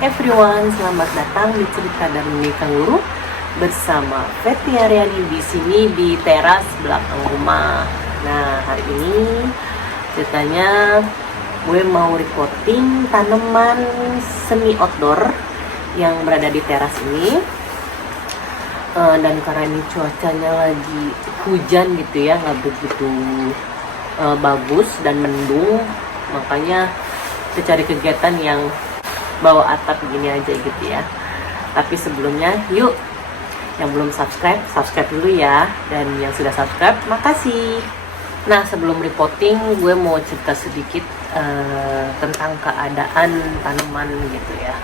everyone, selamat datang di cerita dari Kanguru bersama Fetty Aryani di sini di teras belakang rumah. Nah, hari ini ceritanya gue mau reporting tanaman semi outdoor yang berada di teras ini. Dan karena ini cuacanya lagi hujan gitu ya, nggak begitu bagus dan mendung, makanya kita cari kegiatan yang bawa atap gini aja gitu ya. Tapi sebelumnya yuk, yang belum subscribe dulu ya, dan yang sudah subscribe makasih. Nah, sebelum reporting gue mau cerita sedikit tentang keadaan tanaman gitu ya.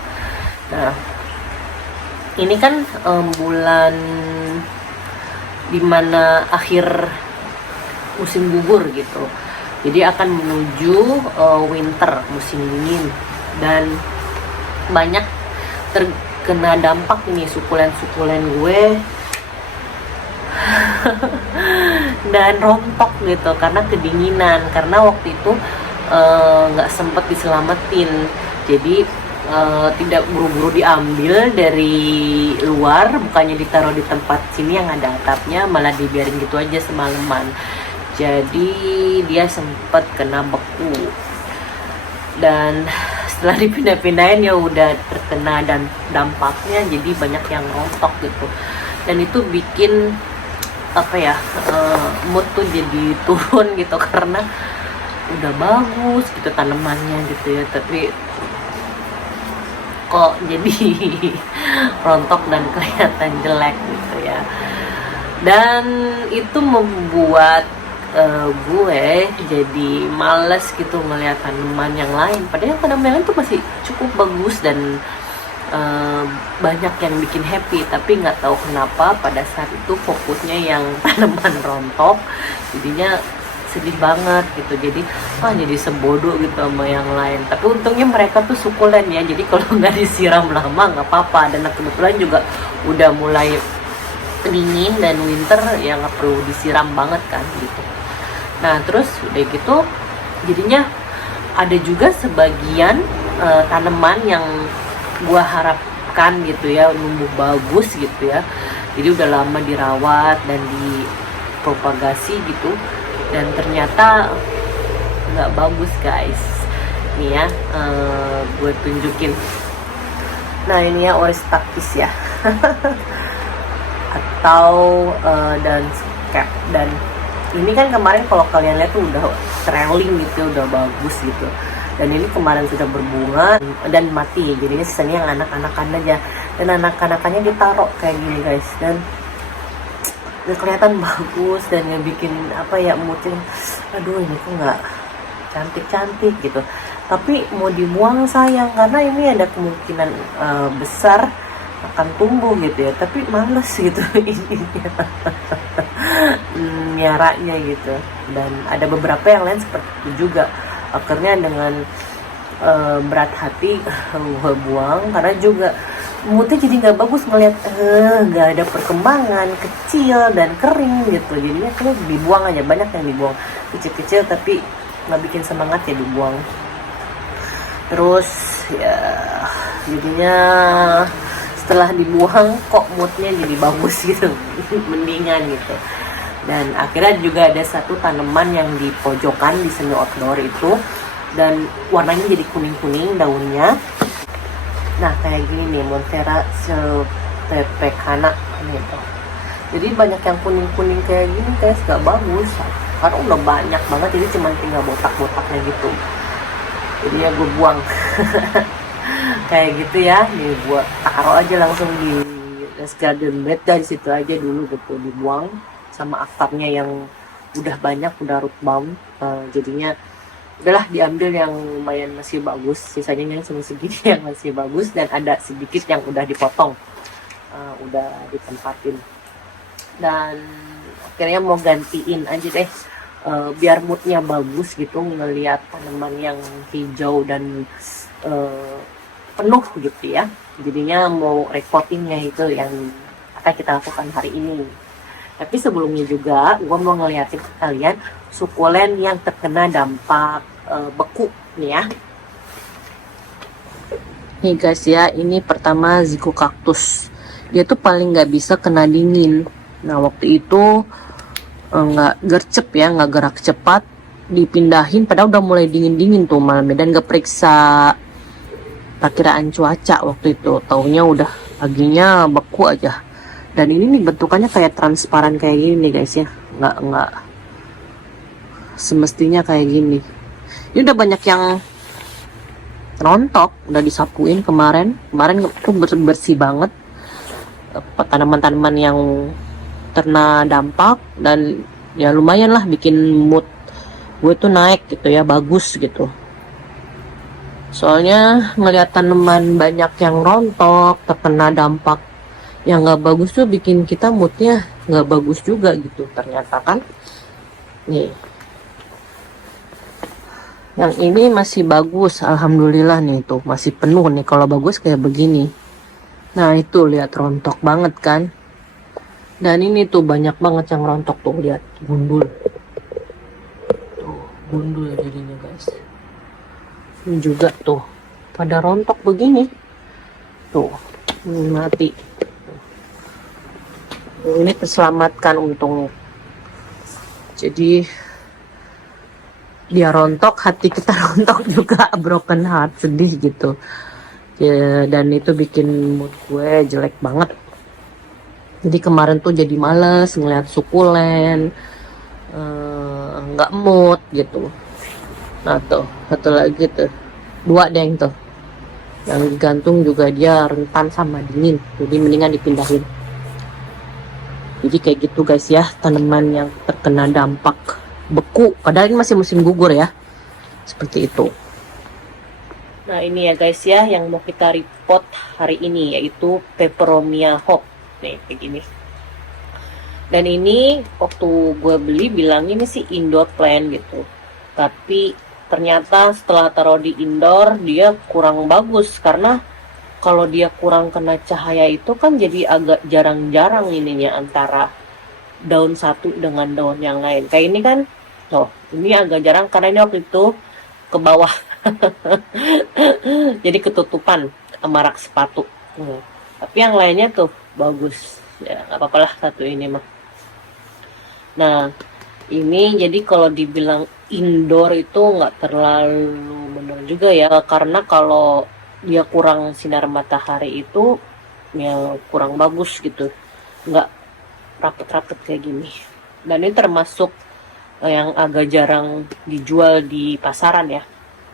Nah, ini kan bulan dimana akhir musim gugur gitu, jadi akan menuju winter, musim dingin, dan banyak terkena dampak ini sukulen gue dan rontok gitu karena kedinginan, karena waktu itu nggak sempet diselamatin, jadi tidak buru-buru diambil dari luar, bukannya ditaruh di tempat sini yang ada atapnya, malah dibiarin gitu aja semalaman. Jadi dia sempat kena beku, dan setelah dipindah-pindahin ya udah terkena dan dampaknya, jadi banyak yang rontok gitu. Dan itu bikin mood tuh jadi turun gitu, karena udah bagus gitu tanamannya gitu ya, tapi kok jadi rontok dan kelihatan jelek gitu ya. Dan itu membuat gue jadi males gitu melihat tanaman yang lain, padahal tanaman yang lain tuh masih cukup bagus dan banyak yang bikin happy, tapi nggak tahu kenapa pada saat itu fokusnya yang tanaman rontok, jadinya sedih banget gitu. Jadi jadi sebodoh gitu sama yang lain. Tapi untungnya mereka tuh sukulen ya, jadi kalau nggak disiram lama nggak apa-apa, dan kebetulan juga udah mulai dingin dan winter ya, nggak perlu disiram banget kan gitu. Nah, terus udah gitu jadinya ada juga sebagian tanaman yang gua harapkan gitu ya numbuh bagus gitu ya, jadi udah lama dirawat dan dipropagasi gitu, dan ternyata nggak bagus guys. Nih ya, gue tunjukin. Nah, ini ya Orestakis ya atau dan cap. Dan ini kan kemarin kalau kalian lihat tuh udah trailing gitu, udah bagus gitu. Dan ini kemarin sudah berbunga dan mati, jadinya sisanya yang anak-anakan aja. Dan anak-anakannya ditaruh kayak gini guys, dan kelihatan bagus dan yang bikin moodnya, aduh ini kok nggak cantik-cantik gitu. Tapi mau dibuang sayang, karena ini ada kemungkinan besar akan tumbuh gitu ya, tapi males gitu nyaranya gitu. Dan ada beberapa yang lain seperti itu juga, akhirnya dengan berat hati gue buang, karena juga moodnya jadi nggak bagus ngeliat nggak ada perkembangan, kecil dan kering gitu. Jadinya tuh dibuang aja, banyak yang dibuang kecil-kecil tapi nggak bikin semangat ya dibuang. Terus ya jadinya setelah dibuang kok moodnya jadi bagus gitu mendingan gitu. Dan akhirnya juga ada satu tanaman yang di pojokan di semi outdoor itu, dan warnanya jadi kuning-kuning daunnya. Nah, kayak gini nih, Monstera silvestris gitu. Jadi banyak yang kuning-kuning kayak gini guys, gak bagus karena udah banyak banget, jadi cuma tinggal botak-botaknya gitu. Jadi ya gue buang kayak gitu ya, nih buat taruh aja langsung di garden bed, dari situ aja dulu gitu, dibuang sama aktarnya yang udah banyak, udah root bound. Jadinya udahlah diambil yang lumayan masih bagus, sisanya yang segini yang masih bagus, dan ada sedikit yang udah dipotong, udah ditempatin. Dan akhirnya mau gantiin aja deh, biar moodnya bagus gitu ngelihat tanaman yang hijau dan penuh gitu ya. Jadinya mau reportingnya itu yang akan kita lakukan hari ini. Tapi sebelumnya juga gue mau ngeliatin ke kalian sukulen yang terkena dampak beku nih ya. Nih guys ya, ini pertama Zico cactus. Dia tuh paling nggak bisa kena dingin. Nah waktu itu nggak gercep ya, nggak gerak cepat, dipindahin padahal udah mulai dingin-dingin tuh malamnya, dan nggak periksa perkiraan cuaca waktu itu. Taunya udah paginya beku aja. Dan ini nih bentukannya kayak transparan kayak gini nih guys ya, nggak semestinya kayak gini. Ini udah banyak yang rontok, udah disapuin kemarin tuh bersih banget. Tanaman-tanaman yang terkena dampak, dan ya lumayan lah bikin mood gue tuh naik gitu ya, bagus gitu. Soalnya ngeliat tanaman banyak yang rontok, terkena dampak yang nggak bagus tuh bikin kita moodnya nggak bagus juga gitu ternyata kan. Nih, yang ini masih bagus, alhamdulillah nih, tuh masih penuh nih. Kalau bagus kayak begini. Nah itu lihat rontok banget kan. Dan ini tuh banyak banget yang rontok tuh, lihat gundul. Tuh, gundul jadinya guys. Ini juga tuh pada rontok begini. Tuh, ini mati. Ini terselamatkan untungnya. Jadi dia rontok, hati kita rontok juga, broken heart, sedih gitu ya. Dan itu bikin mood gue jelek banget. Jadi kemarin tuh jadi males ngeliat sukulen, nggak mood gitu. Nah tuh satu lagi tuh, dua deng tuh yang digantung juga dia rentan sama dingin, jadi mendingan dipindahin. Jadi kayak gitu guys ya, tanaman yang terkena dampak beku, padahal ini masih musim gugur ya, seperti itu. Nah ini ya guys ya, yang mau kita report hari ini yaitu Peperomia Hope. Nih kayak gini. Dan ini waktu gue beli bilangnya ini sih indoor plant gitu, tapi ternyata setelah taruh di indoor dia kurang bagus, karena kalau dia kurang kena cahaya itu kan jadi agak jarang-jarang ininya antara daun satu dengan daun yang lain. Kayak ini kan, oh ini agak jarang karena ini waktu itu ke bawah jadi ketutupan sama rak sepatu. Tapi yang lainnya tuh bagus ya, nggak apa-apa lah satu ini mah. Nah ini jadi kalau dibilang indoor itu nggak terlalu benar juga ya, karena kalau dia kurang sinar matahari itu ya kurang bagus gitu, nggak rapet-rapet kayak gini. Dan ini termasuk yang agak jarang dijual di pasaran ya,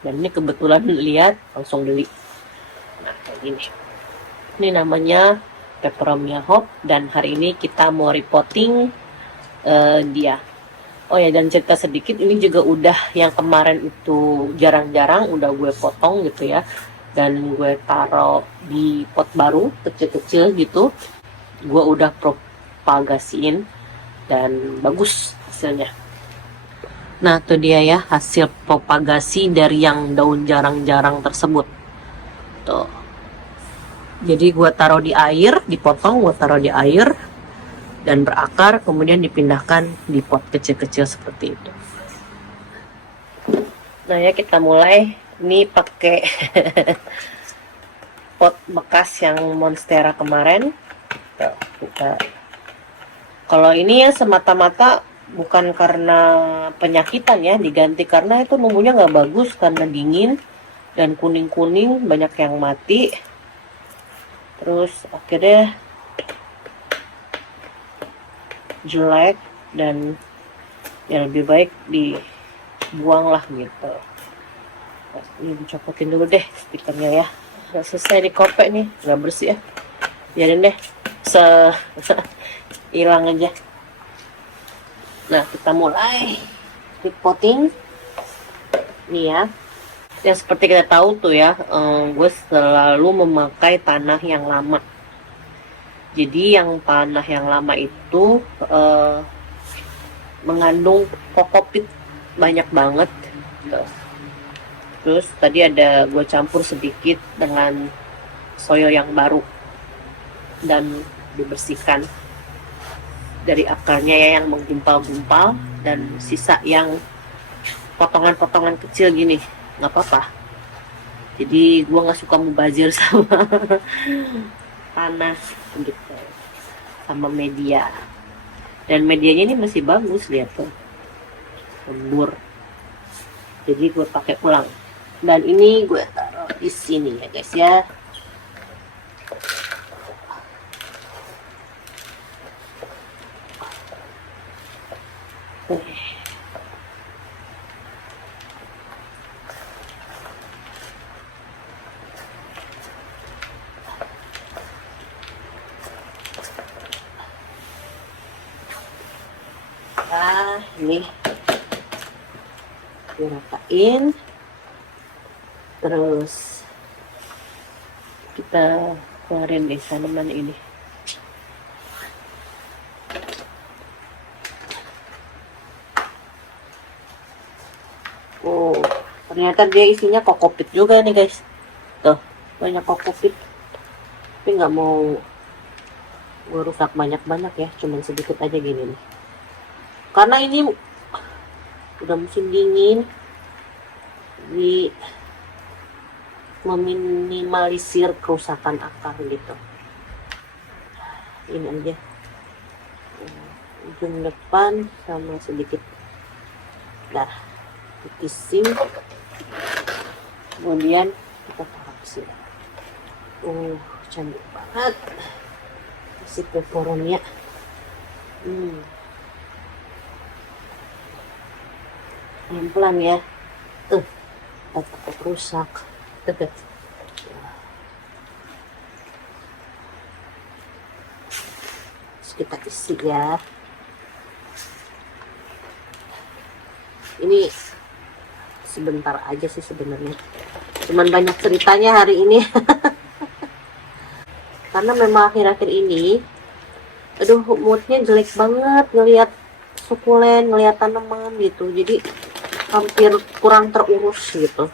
dan ini kebetulan lihat langsung beli. Nah kayak gini, ini namanya Peperomia Hope, dan hari ini kita mau reporting dia. Oh ya, dan cerita sedikit, ini juga udah yang kemarin itu jarang-jarang udah gue potong gitu ya, dan gue taruh di pot baru kecil-kecil gitu. Gue udah propagasiin dan bagus hasilnya. Nah itu dia ya hasil propagasi dari yang daun jarang-jarang tersebut tuh. Jadi gue taruh di air, dipotong, gue taruh di air dan berakar, kemudian dipindahkan di pot kecil-kecil seperti itu. Nah ya kita mulai. Ini pakai pot bekas yang monstera kemarin. Kalau ini ya semata-mata bukan karena penyakitan ya diganti, karena itu numbuhnya nggak bagus karena dingin dan kuning-kuning, banyak yang mati. Terus akhirnya jelek dan ya lebih baik dibuang lah gitu. Ini dicopotin dulu deh stikernya ya. Udah selesai dikopek nih, nggak bersih ya. Biarin deh, hilang aja. Nah kita mulai repotting nih ya. Ya seperti kita tahu tuh ya, gue selalu memakai tanah yang lama. Jadi yang tanah yang lama itu mengandung kokopit banyak banget. Terus tadi ada gue campur sedikit dengan soil yang baru dan dibersihkan dari akarnya ya yang menggumpal-gumpal, dan sisa yang potongan-potongan kecil gini nggak apa-apa. Jadi gue nggak suka mubazir sama panas gitu, sama media. Dan medianya ini masih bagus, lihat tuh, lembur. Jadi gue pakai pulang. Dan ini gue taruh di sini ya guys ya. Nah, ini diratain, terus kita keluarin deh tanaman ini. Oh, ternyata dia isinya kokopit juga nih guys. Tuh, banyak kokopit. Tapi nggak mau gue rusak banyak-banyak ya, cuman sedikit aja gini nih. Karena ini udah musim dingin, jadi meminimalisir kerusakan akar gitu. Ini aja ujung depan sama sedikit darah kissing, kemudian kita taruh ke sini. Cantik banget si peperonia. Pelan-pelan ya, takut rusak. Terus kita isi ya. Ini sebentar aja sih sebenarnya, cuman banyak ceritanya hari ini. Karena memang akhir-akhir ini moodnya jelek banget ngelihat sukulen, ngelihat tanaman gitu, jadi hampir kurang terurus gitu.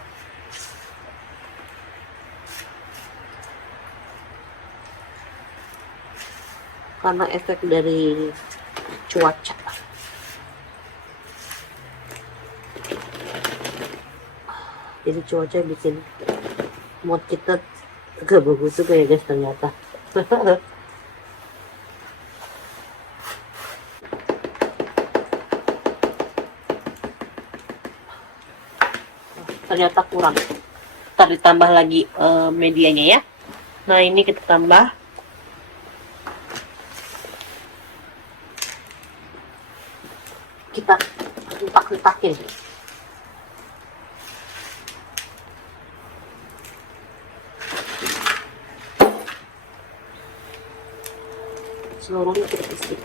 Karena efek dari cuaca. Jadi cuaca bikin mood kita gak bagus juga ya guys ternyata. Ternyata kurang. Ntar ditambah lagi medianya ya. Nah ini kita tambah. Kita hentak-hentakin. Seluruhnya kita isi.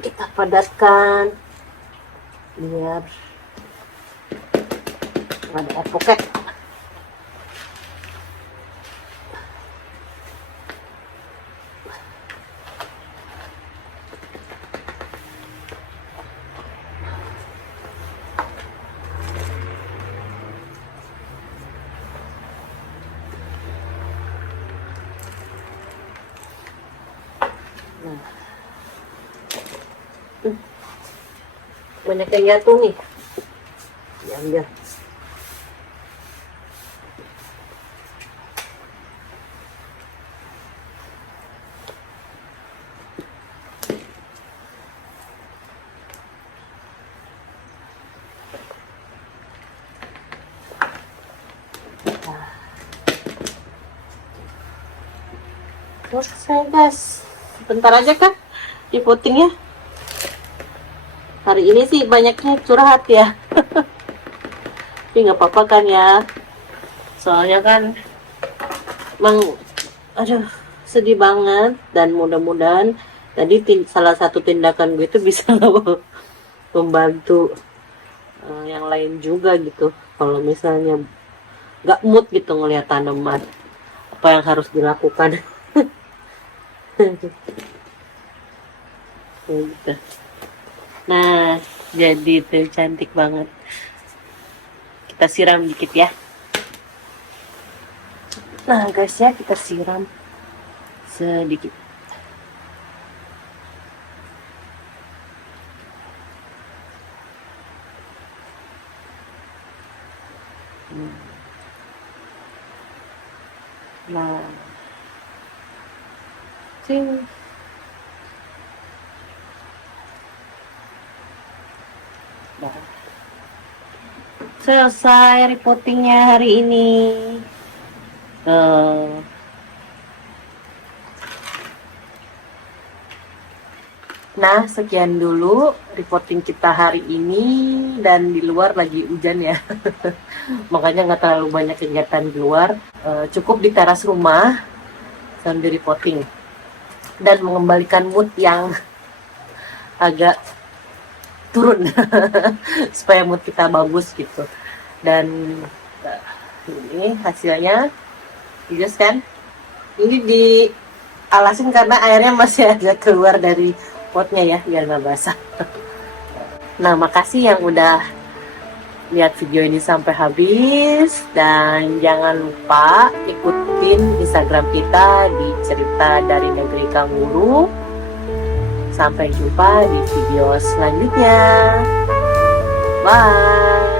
Kita padatkan biar ada air pocket. Banyak yang jatuh nih, diambil. Selesai guys, bentar aja kan di putingnya. Hari ini sih banyaknya curhat ya. Tapi nggak apa-apa kan ya, soalnya kan emang sedih banget. Dan mudah-mudahan tadi salah satu tindakan gue itu bisa membantu yang lain juga gitu. Kalau misalnya nggak mood gitu ngelihat tanaman, apa yang harus dilakukan. Gitu. Nah, jadi tuh cantik banget. Kita siram dikit ya. Nah guys ya, kita siram sedikit. Nah, cing. Nah, selesai reportingnya hari ini. Eh, Nah, sekian dulu reporting kita hari ini, dan di luar lagi hujan ya. Makanya nggak terlalu banyak kegiatan di luar. Cukup di teras rumah sambil reporting dan mengembalikan mood yang agak turun supaya mood kita bagus gitu. Dan ini hasilnya, jelas kan? Ini dialasin karena airnya masih agak keluar dari potnya ya, biar nggak basah. Nah, makasih yang udah lihat video ini sampai habis, dan jangan lupa ikutin Instagram kita di Cerita dari Negeri Kanguru. Sampai jumpa di video selanjutnya. Bye.